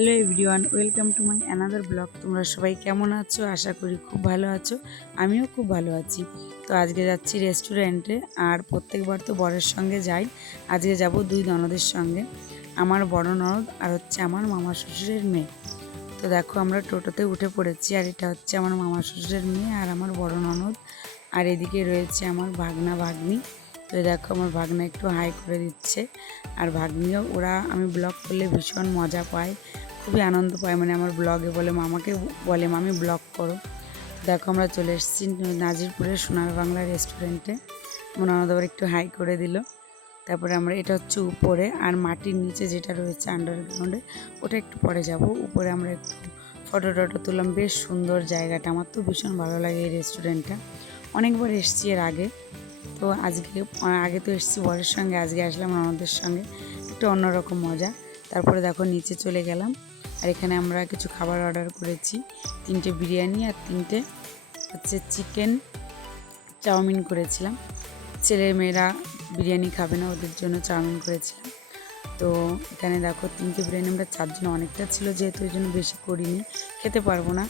Hello everyone, welcome to my another blog. তোমরা সবাই কেমন আছো? আশা করি খুব ভালো আছো। আমিও খুব ভালো আছি। তো আজকে যাচ্ছি রেস্টুরেন্টে, আর প্রত্যেকবার তো বরের সঙ্গে যাই। আজকে যাব দুই ননদের সঙ্গে, আমার বড় ননদ আর হচ্ছে আমার মামা শ্বশুরের মেয়ে। তো দেখো আমরা টোটোতে উঠে পড়েছি, আর এটা হচ্ছে আমার মামা শ্বশুরের মেয়ে আর আমার বড় ননদ, আর এদিকে রয়েছে আমার ভাগনা ভাগ্নি। তো দেখো আমার ভাগনা একটু হাই করে দিচ্ছে, আর ভাগ্নিও ওরা আমি ব্লগ করলে ভীষণ মজা পায়, খুবই আনন্দ পায়। মানে আমার ব্লগে বলে, মামাকে বলে মামি ব্লগ করো। দেখো আমরা চলে এসেছি নাজিরপুরের সোনার বাংলা রেস্টুরেন্টে। আমার ননদ আবার একটু হাই করে দিল। তারপরে আমরা, এটা হচ্ছে উপরে, আর মাটির নিচে যেটা রয়েছে আন্ডারগ্রাউন্ডে, ওটা একটু পরে যাব। উপরে আমরা একটু ফটো টটো তুললাম, বেশ সুন্দর জায়গাটা। আমার তো ভীষণ ভালো লাগে এই রেস্টুরেন্টটা, অনেকবার এসেছি এর আগে। তো আগে তো এসেছি বরের সঙ্গে, আজকে আসলাম আমাদের সঙ্গে, একটু অন্যরকম মজা। তারপরে দেখো নিচে চলে গেলাম, আর এখানে আমরা কিছু খাবার অর্ডার করেছি, 3টে বিরিয়ানি আর 3টে হচ্ছে চিকেন চাউমিন করেছিলাম। ছেলে মেয়েরা বিরিয়ানি খাবে না, ওদের জন্য চাউমিন করেছিলাম। তো এখানে দেখো 3টে বিরিয়ানি, আমরা 4জন, অনেকটা ছিল যেহেতু ওই জন্য বেশি করিনি, খেতে পারবো না।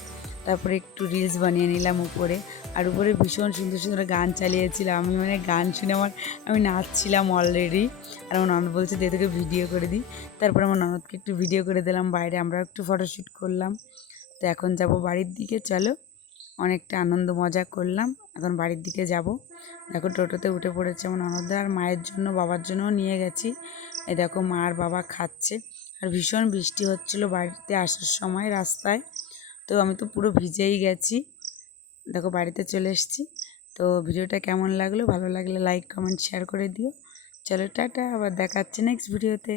তারপরে একটু রিলস বানিয়ে নিলাম উপরে, আর উপরে ভীষণ সুন্দর সুন্দর গান চালিয়েছিলাম আমি, মানে গান শুনে আমি নাচছিলাম অলরেডি। আর আমার ননদ বলছে দে তোকে ভিডিও করে দিই। তারপর আমার ননদকে একটু ভিডিও করে দিলাম বাইরে, আমরা একটু ফটোশ্যুট করলাম। তো এখন যাব বাড়ির দিকে, চলো। অনেকটা আনন্দ মজা করলাম, এখন বাড়ির দিকে যাব। দেখো টোটোতে উঠে পড়েছে আমার ননদা, আর মায়ের জন্য বাবার জন্যও নিয়ে গেছি। এই দেখো মা আর বাবা খাচ্ছে, আর ভীষণ বৃষ্টি হচ্ছিল বাড়িতে আসার সময় রাস্তায়। তো আমি তো পুরো ভিজেই গেছি। দেখো বাড়িতে চলে এসেছি। তো ভিডিওটা কেমন লাগলো? ভালো লাগলে লাইক কমেন্ট শেয়ার করে দিও। চলো টাটা, আবার দেখাচ্ছে নেক্সট ভিডিওতে।